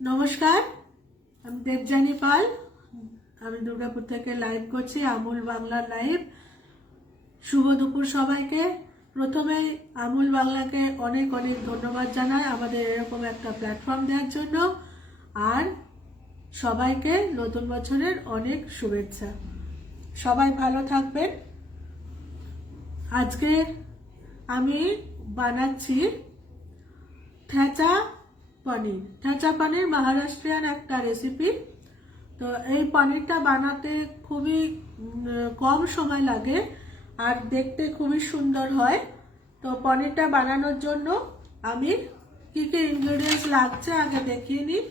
নমস্কার, আমি দেবযানী পাল। আমি দুর্গাপুর থেকে লাইভ করছি, আমুল বাংলার লাইভ। শুভ দুপুর সবাইকে। প্রথমেই আমুল বাংলাকে অনেক অনেক ধন্যবাদ জানাই আমাদের এরকম একটা প্ল্যাটফর্ম দেওয়ার জন্য। আর সবাইকে নতুন বছরের অনেক শুভেচ্ছা। সবাই ভালো থাকবেন। আজকে আমি বানাচ্ছি থেচা পনির। থেচা পনির মহারাষ্ট্রিয়ান একটা রেসিপি। তো এই পনিরটা বানাতে খুবই কম সময় লাগে আর দেখতে খুবই সুন্দর হয়। তো পনিরটা বানানোর জন্য আমি কি কি ইনগ্রেডিয়েন্টস লাগছে আগে দেখিয়ে নিই।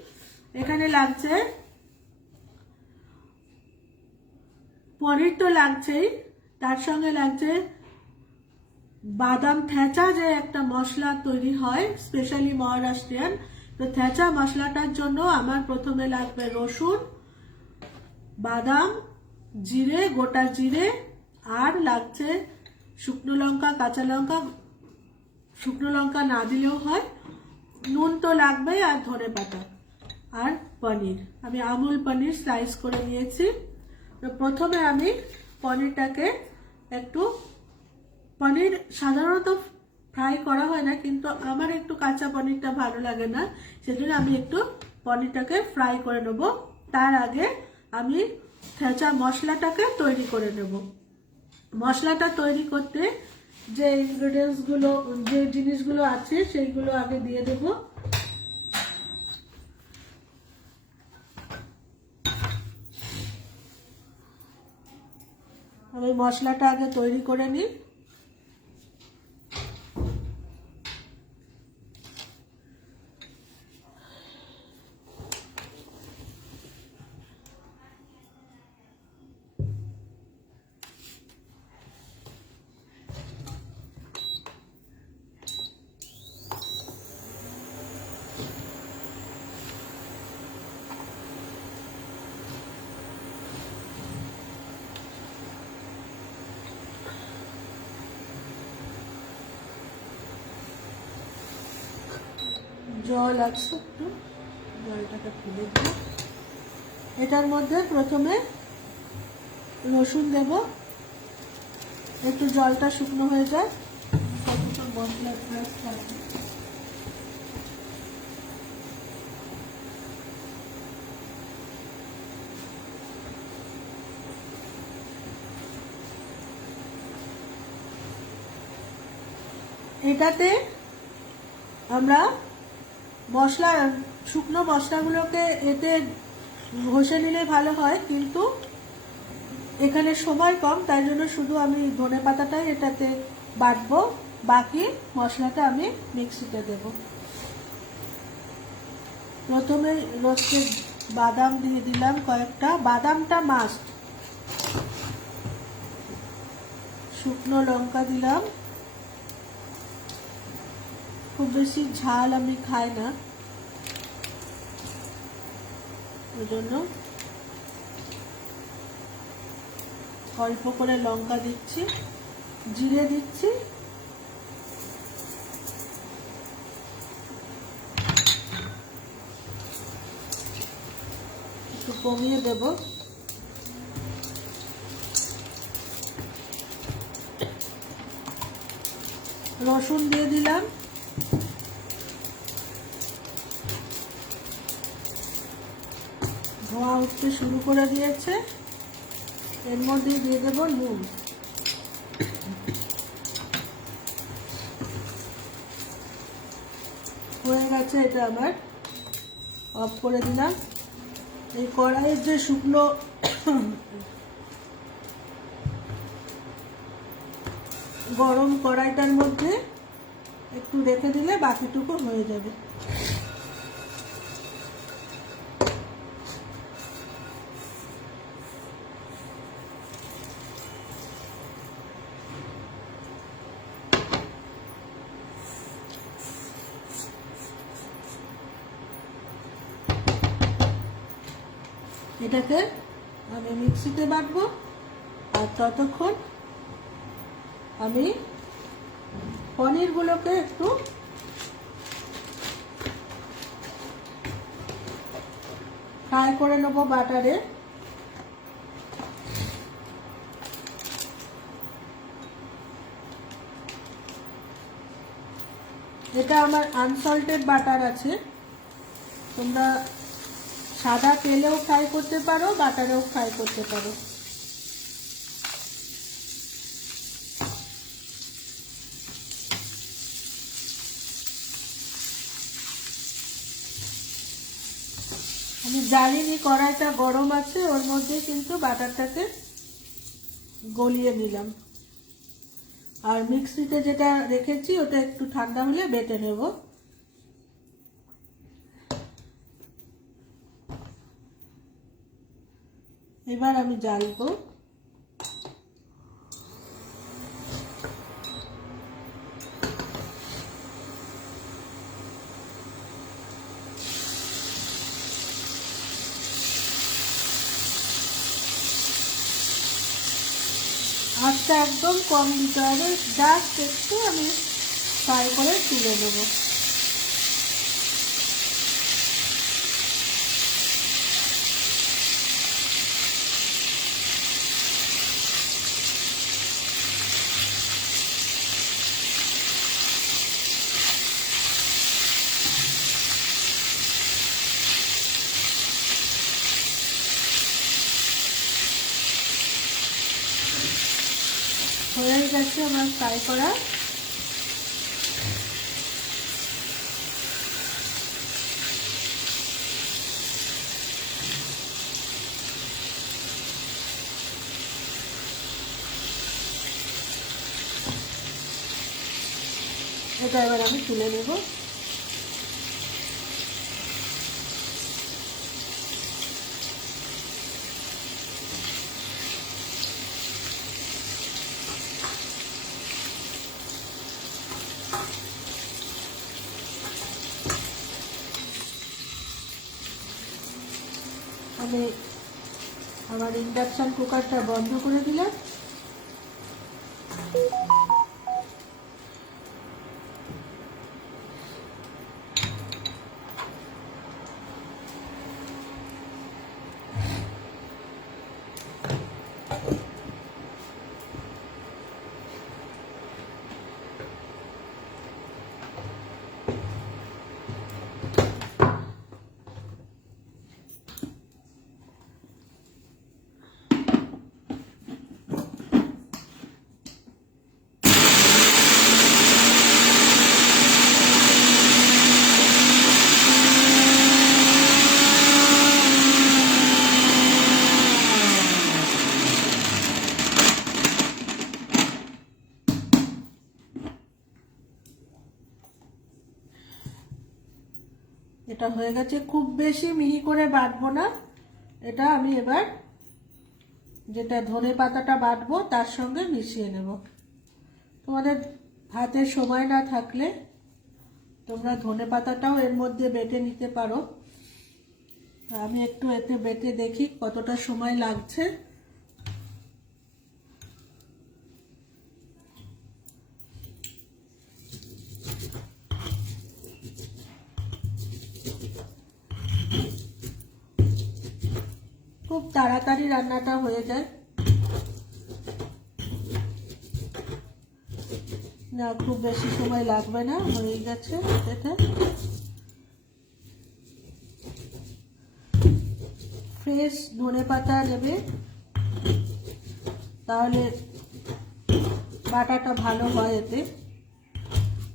এখানে লাগছে পনির, তো লাগছেই, তার সঙ্গে লাগছে বাদাম থেচা, যে একটা মশলা তৈরি হয় স্পেশালি মহারাষ্ট্রিয়ান। তো থেচা মশলাটার জন্য আমার প্রথমে লাগবে রসুন, বাদাম, জিরে, গোটা জিরে, আর লাগছে শুকনো লঙ্কা, কাঁচা লঙ্কা। শুকনো লঙ্কা না দিলেও হয়। নুন তো লাগবেই, আর ধনে পাতা, আর পনির। আমি আমুল পনির স্লাইস করে নিয়েছি। তো প্রথমে আমি পনিরটাকে একটু, পনির সাধারণত ফ্রাই করা হয় না, কিন্তু আমার একটু কাঁচা পনিরটা ভালো লাগে না, সেজন্য আমি একটু পনিরটাকে ফ্রাই করে নেব। তার আগে আমি থেচা মশলাটাকে তৈরি করে নেব। মশলাটা তৈরি করতে যে ইনগ্রেডিয়েন্টসগুলো, যে জিনিসগুলো আছে সেইগুলো আগে দিয়ে দেব। আমি মশলাটা আগে তৈরি করে নিই। জল আছে, একটু জলটাকে ফেলে দেব। এটার মধ্যে প্রথমে রসুন দেব, একটু জলটা শুকনো হয়ে যায়। মশলা এটাতে আমরা মশলা, শুকনো মশলাগুলোকে এতে ঘষে নিলে ভালো হয়, কিন্তু এখানে সময় কম, তাই জন্য শুধু আমি ধনে পাতাটাই এটাতে বাটবো, বাকি মশলাটা আমি মিক্সিতে দেব। প্রথমে রোস্টেড বাদাম দিয়ে দিলাম কয়েকটা, বাদামটা মাস্ট। শুকনো লঙ্কা দিলাম, খুব বেশি ঝাল আমি খাই না, ওই জন্য অল্প করে লঙ্কা দিচ্ছি। জিরে দিচ্ছি, একটু কমিয়ে দেব। রসুন দিয়ে দিলাম, ধোঁয়া উঠতে শুরু করে দিয়েছে। এর মধ্যে দিয়ে দেব নুন। হয়ে গেছে, এটা আমার অফ করে দিলাম। এই কড়াইয়ের যে শুকনো গরম কড়াইটার মধ্যে একটু রেখে দিলে বাকিটুকু হয়ে যাবে। এটাকে আমি মিক্সিতে বাটবো, আর ততক্ষণ আমি পনিরগুলোকে একটু ফ্রাই করে নেবো বাটারে। এটা আমার আনসল্টেড বাটার আছে, তোমরা সাদা তেলেও ফ্রাই করতে পারো, বাটারেও ফ্রাই করতে পারো। আমি জানিনি কড়াইটা গরম আছে, ওর মধ্যে কিন্তু বাটারটাকে গলিয়ে নিলাম। আর মিক্সিতে যেটা রেখেছি ওটা একটু ঠান্ডা হলে বেটে নেব। এবার আমি জ্বালবো। আঁচটা একদম কম দিতে হবে, জাস্ট একটু আমি ফ্রাই করে তুলে নেবো। হয়ে গেছে আমার ফ্রাই করা। এটা এবার আমি তুলে নেব। আমি আমার ইন্ডাকশন কুকারটা বন্ধ করে দিলাম। এটা হয়ে গেছে, খুব বেশি মিহি করে বাটবো না। এটা আমি এবার যেটা ধনে পাতাটা বাটবো তার সঙ্গে মিশিয়ে নেব। তোমাদের হাতে সময় না থাকলে তোমরা ধনে পাতাটাও এর মধ্যে বেটে নিতে পারো। আমি একটু এতে বেটে দেখি কতটা সময় লাগছে। খুব তাড়াতাড়ি রান্নাটা হয়ে যায়, না খুব বেশি সময় লাগবে না, হয়ে গেছে। এটা ফ্রেশ ধনেপাতা নেবে, তাহলে বাটাটা ভালো হয় এতে,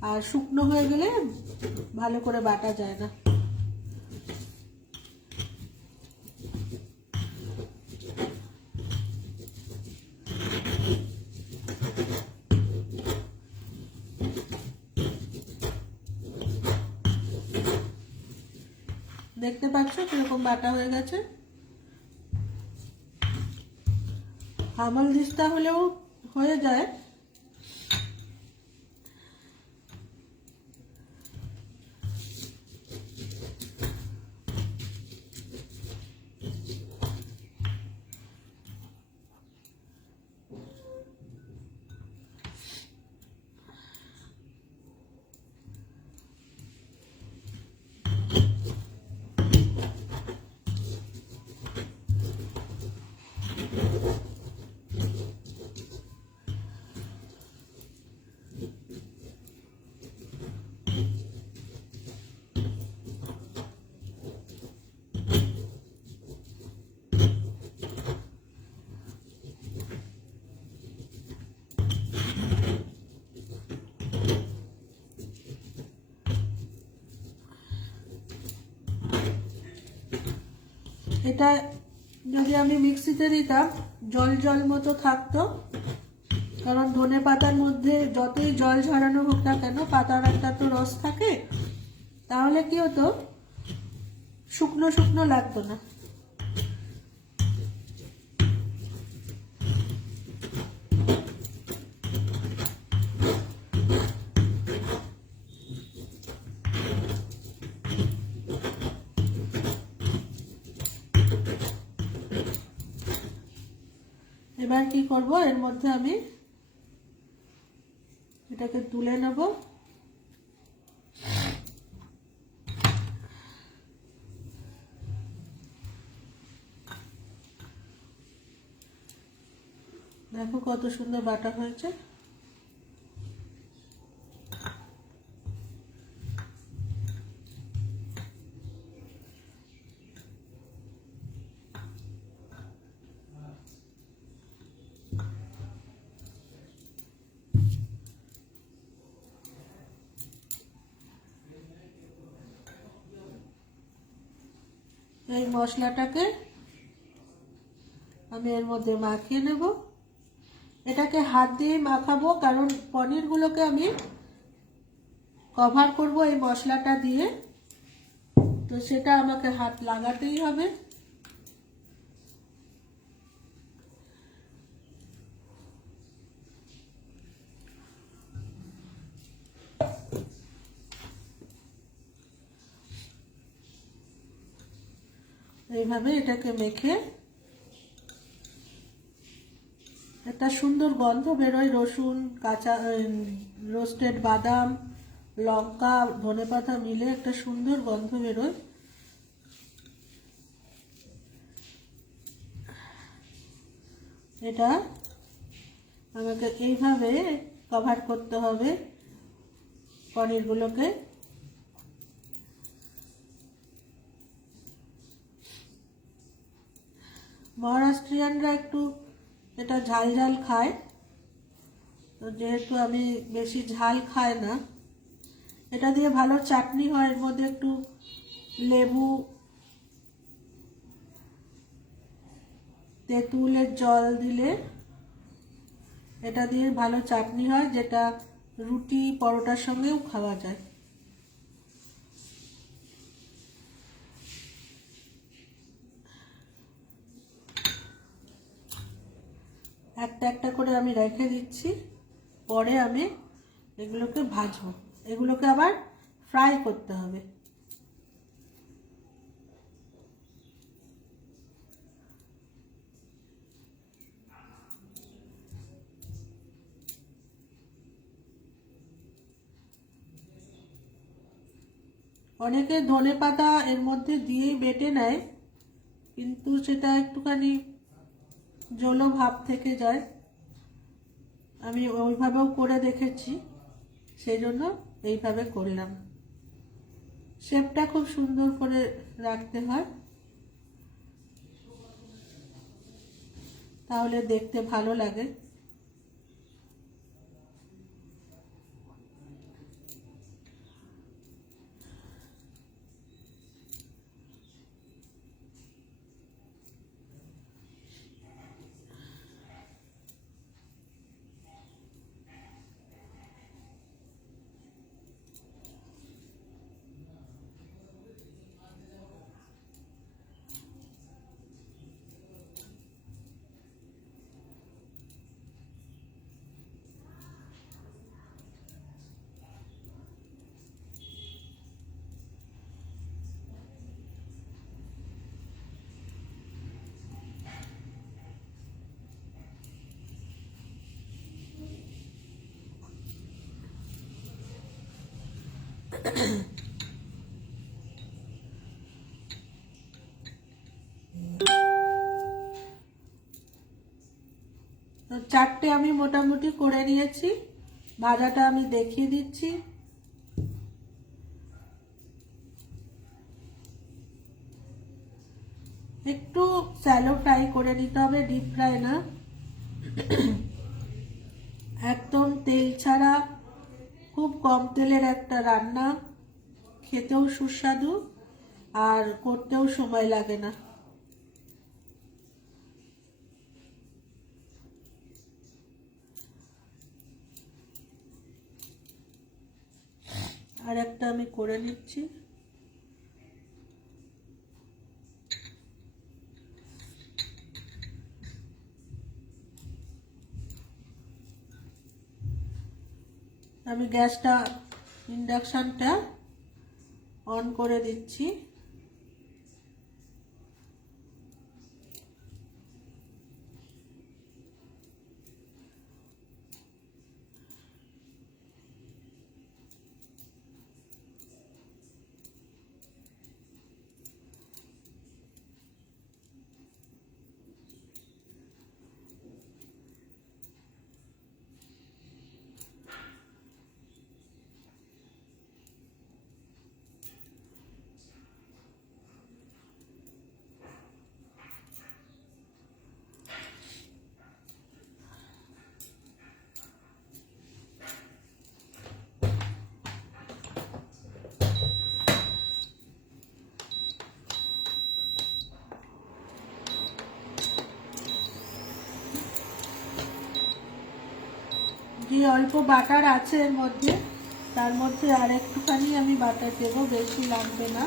আর শুকনো হয়ে গেলে ভালো করে বাটা যায় না। দেখতে পাচ্ছ কিরকম বাটা হয়ে গেছে। আমল দিস্তা হলেও হয়ে যায়। এটা যদি আমি মিক্সিতে দিতাম জল জল মতো থাকতো, কারণ ধনে পাতার মধ্যে যতই জল ঝরানো হোক না কেন পাতার একটা তো রস থাকে, তাহলে কি হতো শুকনো শুকনো লাগতো না। এবার কি করব, এর মধ্যে আমি এটাকে তুলে নেব। দেখো কত সুন্দর বাটা হয়েছে। এই মশলাটাকে আমি এর মধ্যে মাখিয়ে নেব। এটাকে হাত দিয়ে মাখাবো, কারণ পনিরগুলোকে আমি কভার করব এই মশলাটা দিয়ে, তো সেটা আমাকে হাত লাগাতেই হবে। এইভাবে এটাকে মেখে একটা সুন্দর গন্ধ বেরোয়, রসুন, কাঁচা রোস্টেড বাদাম, লঙ্কা, ধনেপাতা মিলে একটা সুন্দর গন্ধ বেরোয়। এটা আমাকে এইভাবে কভার করতে হবে পনিরগুলোকে। মহারাষ্ট্রিয়ানরা একটু এটা ঝাল ঝাল খায়, তো যেহেতু আমি বেশি ঝাল খাই না, এটা দিয়ে ভালো চাটনি হয়। এর মধ্যে একটু লেবু, তেঁতুলের জল দিলে এটা দিয়ে ভালো চাটনি হয়, যেটা রুটি পরোটার সঙ্গেও খাওয়া যায়। একটা একটা করে আমি রেখে দিচ্ছি, পরে আমি এগুলোকে ভাজবো। এগুলোকে আবার ফ্রাই করতে হবে। অনেকে ধনেপাতা এর মধ্যে দিয়ে বেটে নেয়, কিন্তু সেটা একটুখানি জলো ভাব থেকে যায়। আমি ওইভাবেও করে দেখেছি, সেই জন্য এইভাবে করলাম। শেপটা খুব সুন্দর করে রাখতে হয়, তাহলে দেখতে ভালো লাগে। চারটে আমি মোটামুটি করে নিয়েছি। ভাজাটা আমি দেখিয়ে দিচ্ছি। একটু স্যালো ফ্রাই করে নিতে হবে, ডিপ ফ্রাই না। একদম তেল ছাড়া খুব কম তেলের একটা রান্না, খেতেও সুস্বাদু আর করতেও সময় লাগে না। অর্ধেকটা আমি করে নিচ্ছি। আমি গ্যাসটা ইন্ডাকশনটা অন করে দিচ্ছি। যে অল্প বাটার আছে এর মধ্যে, তার মধ্যে আর একটুখানি আমি বাটার দেবো, বেশি লাগবে না।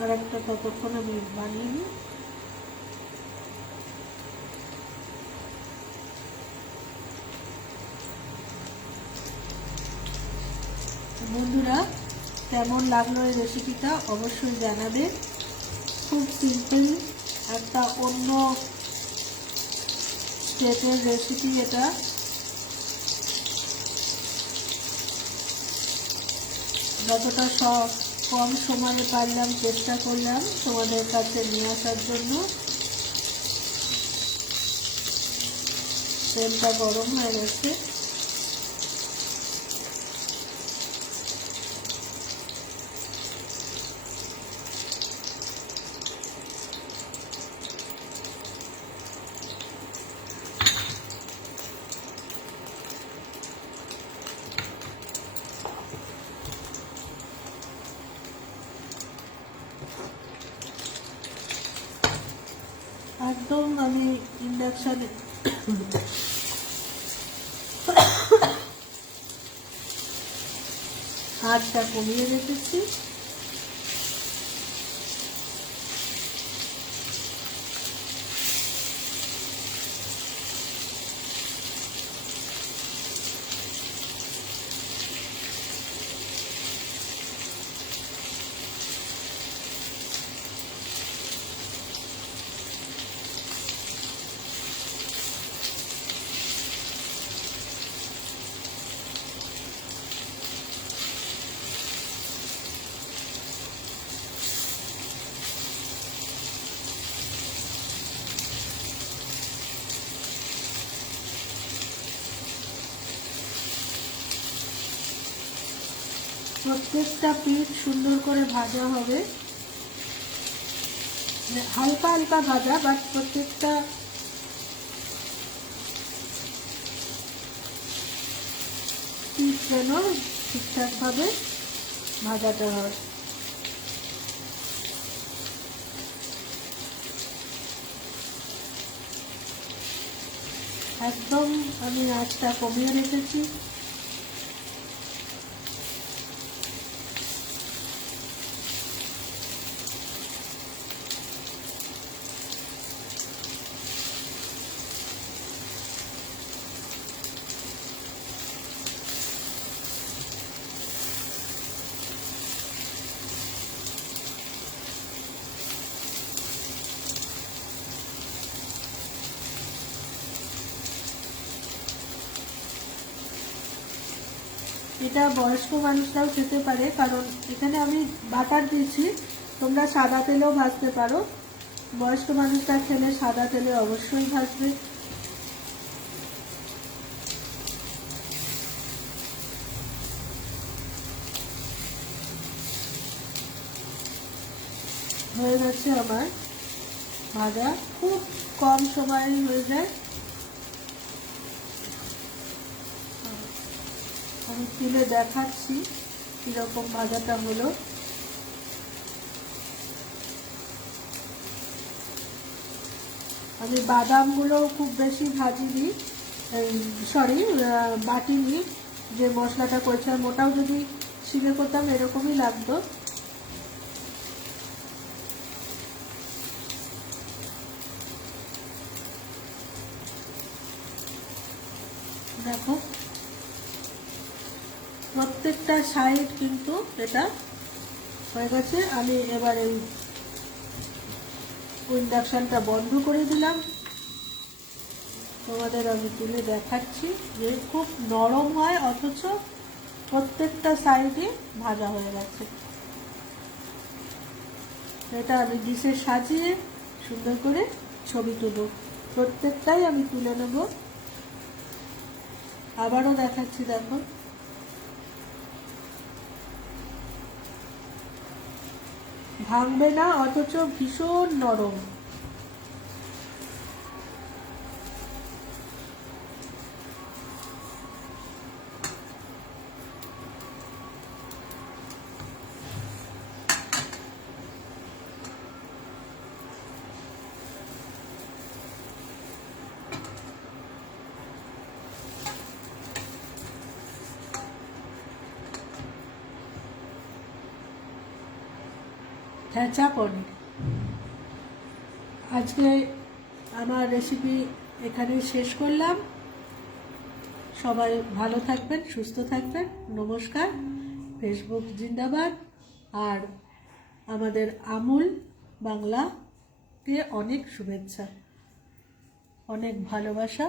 আর একটা ততক্ষণ আমি বানিয়ে নিই। বন্ধুরা, কেমন লাগলো এই রেসিপিটা অবশ্যই জানাবে। খুব সিম্পল একটা অন্য স্টেটের রেসিপি এটা। যতটা কম সময়ে পারলাম চেষ্টা করলাম তোমাদের কাছে নিয়ে আসার জন্য। তেলটা গরম হয়ে গেছে। একদম আমি ইন্ডাকশানে আঁচটা কমিয়ে রেখেছি। প্রত্যেকটা পিঠ সুন্দর করে ভাজা হবে, হালকা হালকা ভাজা, বাট প্রত্যেকটা পিঠ যেন ঠিকঠাকভাবে ভাজাটা হয়। একদম আমি আঁচটা কমিয়ে রেখেছি। এটা বয়স্ক মানুষরাও খেতে পারে, কারণ এখানে আমি বাটার দিয়েছি। তোমরা সাদা তেলেও ভাজতে পারো। বয়স্ক মানুষরা খেলে সাদা তেলে অবশ্যই ভাজবে। হয়ে গেছে আমার ভাজা, খুব কম সময়ে হয়ে যায়। আমি তুলে দেখাচ্ছি কীরকম ভাজাটা হলো। আমি বাদামগুলো খুব বেশি ভাজিনি, সরি বাটিনি, যে মশলাটা করেছিলাম ওটাও যদি শিলে করতাম এরকমই লাগতো। দেখো প্রত্যেকটা সাইড কিন্তু এটা হয়ে গেছে। আমি এবার এই ইন্ডাকশনটা বন্ধ করে দিলাম। তোমাদের আমি তুলে দেখাচ্ছি যে খুব নরম হয় অথচ প্রত্যেকটা সাইডে ভাজা হয়ে গেছে। এটা আমি ডিশে সাজিয়ে সুন্দর করে ছবি তুলব। প্রত্যেকটাই আমি তুলে নেব। আবারও দেখাচ্ছি, দেখো ভাঙবে না অথচ ভীষণ নরম। থেচা পনির। আজকে আমার রেসিপি এখানেই শেষ করলাম। সবাই ভালো থাকবেন, সুস্থ থাকবেন। নমস্কার। ফেসবুক জিন্দাবাদ। আর আমাদের আমুল বাংলাকে অনেক শুভেচ্ছা, অনেক ভালোবাসা।